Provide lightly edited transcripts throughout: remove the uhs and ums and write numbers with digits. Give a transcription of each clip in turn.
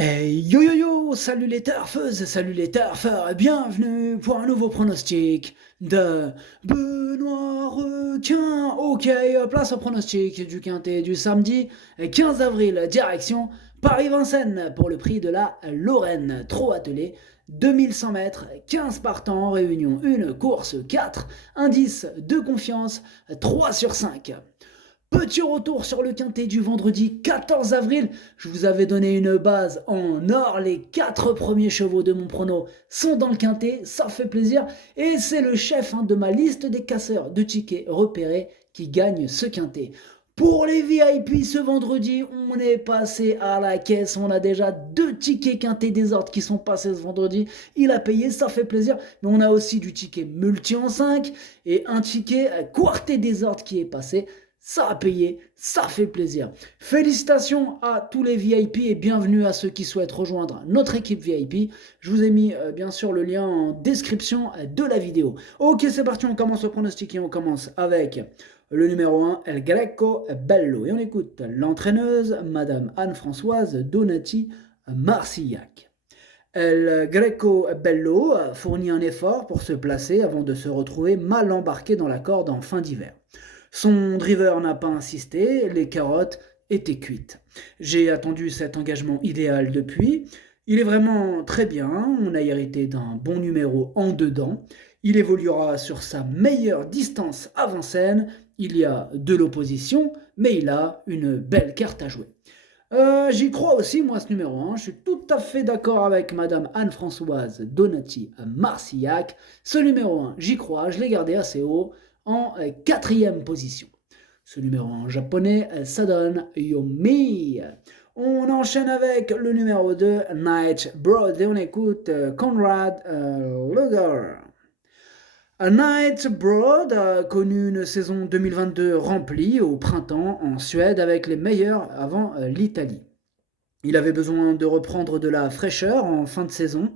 Hey yo yo yo, salut les turfeuses, salut les turfeurs, bienvenue pour un nouveau pronostic de Benoît Requin. Ok, place au pronostic du quintet du samedi 15 avril, direction Paris-Vincennes pour le prix de la Lorraine. Trop attelé, 2100 mètres, 15 partants, réunion 1, course 4, indice de confiance 3 sur 5. Petit retour sur le quintet du vendredi 14 avril. Je vous avais donné une base en or. Les 4 premiers chevaux de mon prono sont dans le quintet. Ça fait plaisir. Et c'est le chef de ma liste des casseurs de tickets repérés qui gagne ce quintet. Pour les VIP ce vendredi, on est passé à la caisse. On a déjà 2 tickets quintet désordre qui sont passés ce vendredi. Il a payé, ça fait plaisir. Mais on a aussi du ticket multi en 5 et un ticket quartet désordre qui est passé. Ça a payé, ça fait plaisir. Félicitations à tous les VIP et bienvenue à ceux qui souhaitent rejoindre notre équipe VIP. Je vous ai mis bien sûr le lien en description de la vidéo. Ok, c'est parti, on commence au pronostic et on commence avec le numéro 1, El Greco Bello. Et on écoute l'entraîneuse, Madame Anne-Françoise Donati Marcillac. El Greco Bello fournit un effort pour se placer avant de se retrouver mal embarqué dans la corde en fin d'hiver. Son driver n'a pas insisté, les carottes étaient cuites. J'ai attendu cet engagement idéal depuis. Il est vraiment très bien, on a hérité d'un bon numéro en dedans. Il évoluera sur sa meilleure distance à Vincennes. Il y a de l'opposition, mais il a une belle carte à jouer. J'y crois aussi, moi, ce numéro 1. Je suis tout à fait d'accord avec Madame Anne-Françoise Donati Marcillac. Ce numéro 1, j'y crois, je l'ai gardé assez haut en quatrième position. Ce numéro 1 japonais, ça donne Yomi. On enchaîne avec le numéro 2, Night Broad, et on écoute Conrad Luger. Night Broad a connu une saison 2022 remplie au printemps en Suède avec les meilleurs avant l'Italie. Il avait besoin de reprendre de la fraîcheur en fin de saison.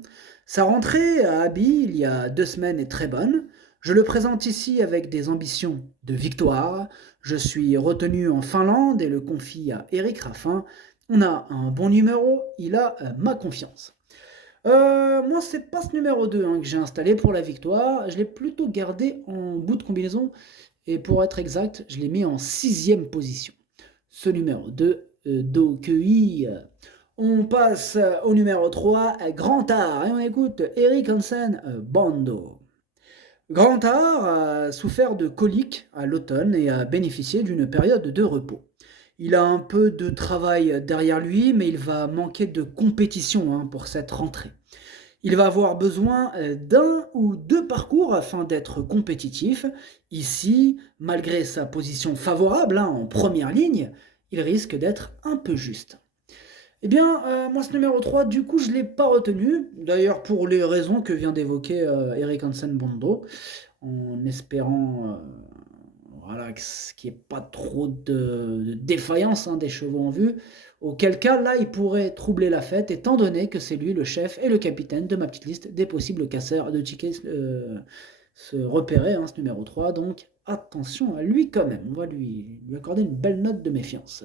Sa rentrée à Abi il y a 2 semaines est très bonne. Je le présente ici avec des ambitions de victoire. Je suis retenu en Finlande et le confie à Eric Raffin. On a un bon numéro, il a ma confiance. Moi, c'est pas ce numéro 2 que j'ai installé pour la victoire. Je l'ai plutôt gardé en bout de combinaison. Et pour être exact, je l'ai mis en sixième position. Ce numéro 2, Dokui. On passe au numéro 3, Grand Art. Et on écoute Eric Hansen, Bando. Grand Art a souffert de coliques à l'automne et a bénéficié d'une période de repos. Il a un peu de travail derrière lui, mais il va manquer de compétition pour cette rentrée. Il va avoir besoin d'un ou deux parcours afin d'être compétitif. Ici, malgré sa position favorable en première ligne, il risque d'être un peu juste. Eh bien, moi, ce numéro 3, du coup, je ne l'ai pas retenu. D'ailleurs, pour les raisons que vient d'évoquer Eric Hansen Bondo, en espérant voilà, qu'il n'y ait pas trop de défaillance des chevaux en vue. Auquel cas, là, il pourrait troubler la fête, étant donné que c'est lui le chef et le capitaine de ma petite liste des possibles casseurs de tickets se repérer, ce numéro 3. Donc, attention à lui quand même. On va lui accorder une belle note de méfiance.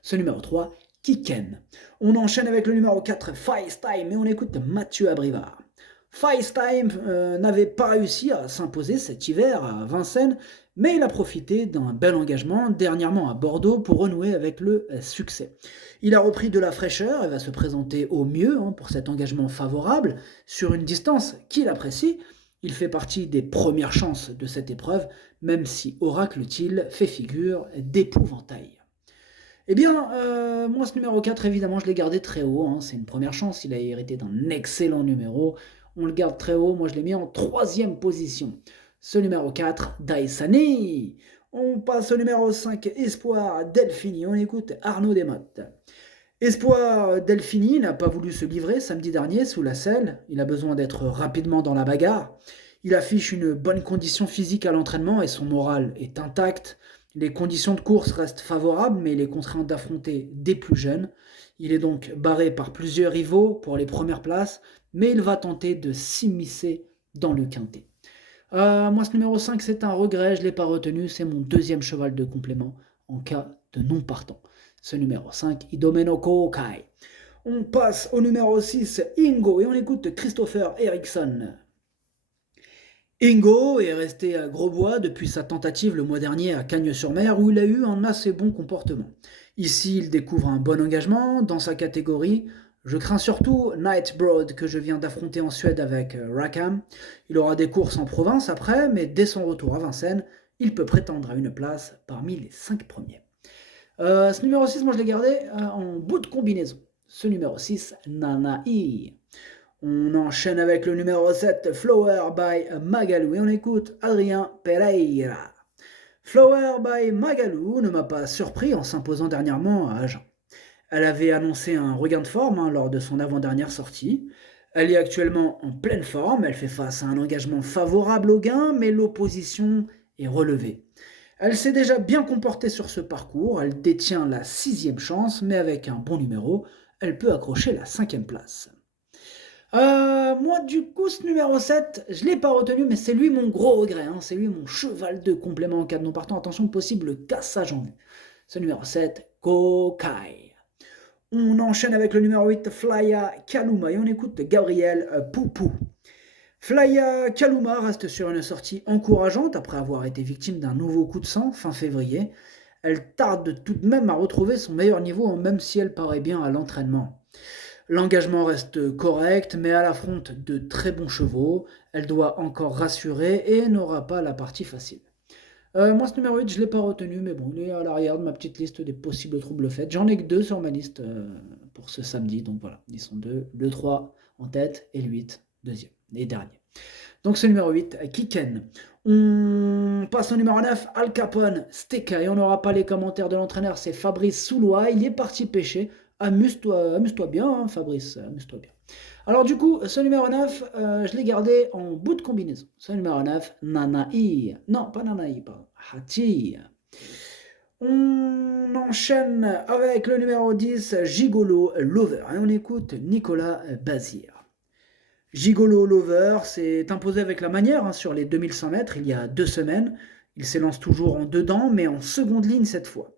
Ce numéro 3, Kiken. On enchaîne avec le numéro 4, FaceTime, et on écoute Mathieu Abrivard. FaceTime n'avait pas réussi à s'imposer cet hiver à Vincennes, mais il a profité d'un bel engagement dernièrement à Bordeaux pour renouer avec le succès. Il a repris de la fraîcheur et va se présenter au mieux pour cet engagement favorable sur une distance qu'il apprécie. Il fait partie des premières chances de cette épreuve, même si Oracle-t-il fait figure d'épouvantail. Eh bien, moi, ce numéro 4, évidemment, je l'ai gardé très haut. C'est une première chance. Il a hérité d'un excellent numéro. On le garde très haut. Moi, je l'ai mis en troisième position. Ce numéro 4, Daisani. On passe au numéro 5, Espoir Delphini. On écoute Arnaud Desmottes. Espoir Delphini n'a pas voulu se livrer samedi dernier sous la selle. Il a besoin d'être rapidement dans la bagarre. Il affiche une bonne condition physique à l'entraînement et son moral est intact. Les conditions de course restent favorables, mais il est contraint d'affronter des plus jeunes. Il est donc barré par plusieurs rivaux pour les premières places, mais il va tenter de s'immiscer dans le quintet. Moi, ce numéro 5, c'est un regret, je ne l'ai pas retenu, c'est mon deuxième cheval de complément en cas de non partant. Ce numéro 5, Idomeno Kokai. On passe au numéro 6, Ingo, et on écoute Christopher Eriksson. Ingo est resté à Grosbois depuis sa tentative le mois dernier à Cagnes-sur-Mer où il a eu un assez bon comportement. Ici, il découvre un bon engagement dans sa catégorie. Je crains surtout Nightbroad que je viens d'affronter en Suède avec Rackham. Il aura des courses en province après, mais dès son retour à Vincennes, il peut prétendre à une place parmi les 5 premiers. Ce numéro 6, moi je l'ai gardé en bout de combinaison. Ce numéro 6, Nanaï. On enchaîne avec le numéro 7, Flower by Magalou, et on écoute Adrien Pereira. Flower by Magalou ne m'a pas surpris en s'imposant dernièrement à Agen. Elle avait annoncé un regain de forme lors de son avant-dernière sortie. Elle est actuellement en pleine forme, elle fait face à un engagement favorable au gain, mais l'opposition est relevée. Elle s'est déjà bien comportée sur ce parcours, elle détient la 6e chance, mais avec un bon numéro, elle peut accrocher la 5e place. Moi, du coup, ce numéro 7, je ne l'ai pas retenu, mais c'est lui mon gros regret. C'est lui mon cheval de complément en cas de non partant. Attention, possible cassage en vue. Ce numéro 7, Kokai. On enchaîne avec le numéro 8, Flya Kaluma, et on écoute Gabriel Poupou. Flya Kaluma reste sur une sortie encourageante après avoir été victime d'un nouveau coup de sang fin février. Elle tarde tout de même à retrouver son meilleur niveau, même si elle paraît bien à l'entraînement. L'engagement reste correct, mais elle affronte de très bons chevaux. Elle doit encore rassurer et n'aura pas la partie facile. Moi, ce numéro 8, je ne l'ai pas retenu, mais bon, il est à l'arrière de ma petite liste des possibles troubles faits. J'en ai que 2 sur ma liste pour ce samedi, donc voilà, ils sont 2, le 3 en tête et le 8 deuxième et dernier. Donc ce numéro 8, Kiken. On passe au numéro 9, Al Capone, Steka, et on n'aura pas les commentaires de l'entraîneur, c'est Fabrice Soulois, il est parti pêcher. Amuse-toi bien, Fabrice, amuse-toi bien. Alors du coup, ce numéro 9, je l'ai gardé en bout de combinaison. Ce numéro 9, Nanaï. Non, pas Nanaï, pas Hati. On enchaîne avec le numéro 10, Gigolo Lover. Et on écoute Nicolas Bazir. Gigolo Lover s'est imposé avec la manière sur les 2100 mètres il y a 2 semaines. Il s'élance toujours en dedans, mais en seconde ligne cette fois.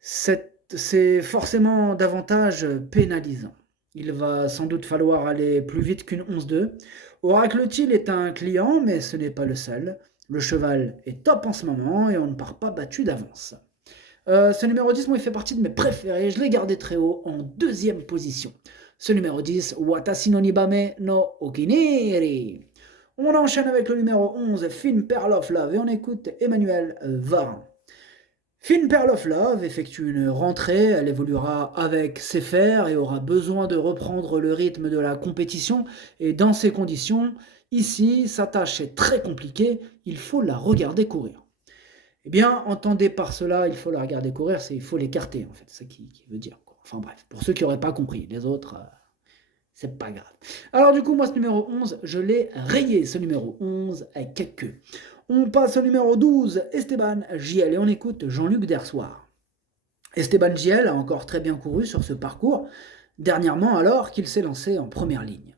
C'est forcément davantage pénalisant. Il va sans doute falloir aller plus vite qu'une 11-2. Oracle-t-il est un client, mais ce n'est pas le seul. Le cheval est top en ce moment et on ne part pas battu d'avance. Ce numéro 10, moi, il fait partie de mes préférés. Je l'ai gardé très haut en 2e position. Ce numéro 10, Watashi no Nibame no Okiniri. On enchaîne avec le numéro 11, Finn Pearl of Love, et on écoute Emmanuel Varin. Finn Pearl of Love effectue une rentrée, elle évoluera avec ses fers et aura besoin de reprendre le rythme de la compétition. Et dans ces conditions, ici, sa tâche est très compliquée, il faut la regarder courir. Eh bien, entendez par cela, il faut la regarder courir, c'est il faut l'écarter, en fait, c'est ça qui veut dire. Enfin bref, pour ceux qui n'auraient pas compris, les autres, c'est pas grave. Alors du coup, moi, ce numéro 11, je l'ai rayé, ce numéro 11, avec quelques... On passe au numéro 12, Esteban JL, et on écoute Jean-Luc Dersoir. Esteban JL a encore très bien couru sur ce parcours, dernièrement alors qu'il s'est lancé en première ligne.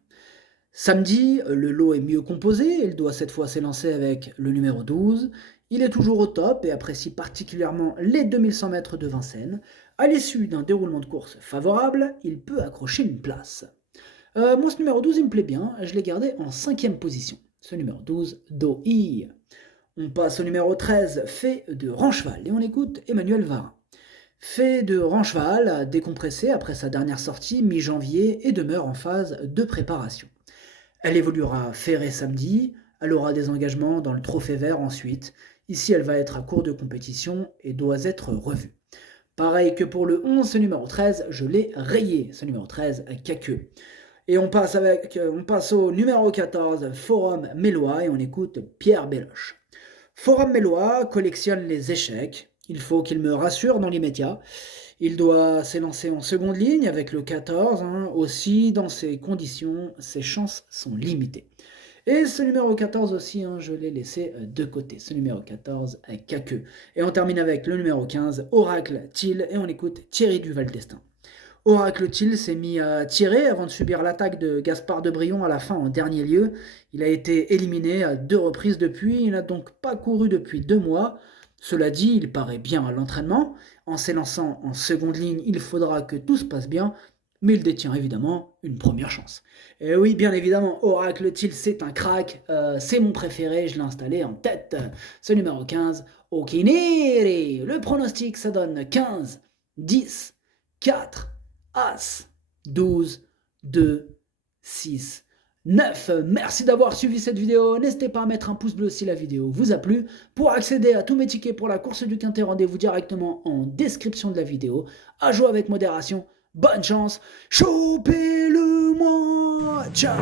Samedi, le lot est mieux composé, il doit cette fois s'élancer avec le numéro 12. Il est toujours au top et apprécie particulièrement les 2100 mètres de Vincennes. À l'issue d'un déroulement de course favorable, il peut accrocher une place. Moi, ce numéro 12, il me plaît bien, je l'ai gardé en 5e position. Ce numéro 12, Doi. On passe au numéro 13, Fée de Rancheval, et on écoute Emmanuel Varin. Fée de Rancheval a décompressé après sa dernière sortie mi-janvier et demeure en phase de préparation. Elle évoluera ferrée samedi, elle aura des engagements dans le trophée vert ensuite. Ici, elle va être à court de compétition et doit être revue. Pareil que pour le 11, ce numéro 13, je l'ai rayé, ce numéro 13, Kakeux. Et on passe au numéro 14, Forum Mélois, et on écoute Pierre Belloche. Forum Mélois collectionne les échecs. Il faut qu'il me rassure dans l'immédiat. Il doit s'élancer en seconde ligne avec le 14. Aussi, dans ces conditions, ses chances sont limitées. Et ce numéro 14 aussi, je l'ai laissé de côté. Ce numéro 14, Kakeux. Et on termine avec le numéro 15, Oracle Thiel, et on écoute Thierry Duval d'Estaing. Oracle Thiel s'est mis à tirer avant de subir l'attaque de Gaspard de Brion à la fin en dernier lieu. Il a été éliminé à 2 reprises depuis, il n'a donc pas couru depuis 2 mois. Cela dit, il paraît bien à l'entraînement. En s'élançant en seconde ligne, il faudra que tout se passe bien. mais il détient évidemment une première chance. Et oui, bien évidemment, Oracle Till, c'est un crack, c'est mon préféré, je l'ai installé en tête. Ce numéro 15, Okiniri. Le pronostic, ça donne 15, 10, 4, As, 12, 2, 6, 9. Merci d'avoir suivi cette vidéo. N'hésitez pas à mettre un pouce bleu si la vidéo vous a plu. Pour accéder à tous mes tickets pour la course du Quintet, rendez-vous directement en description de la vidéo. À jouer avec modération. Bonne chance, chopez-le-moi, ciao.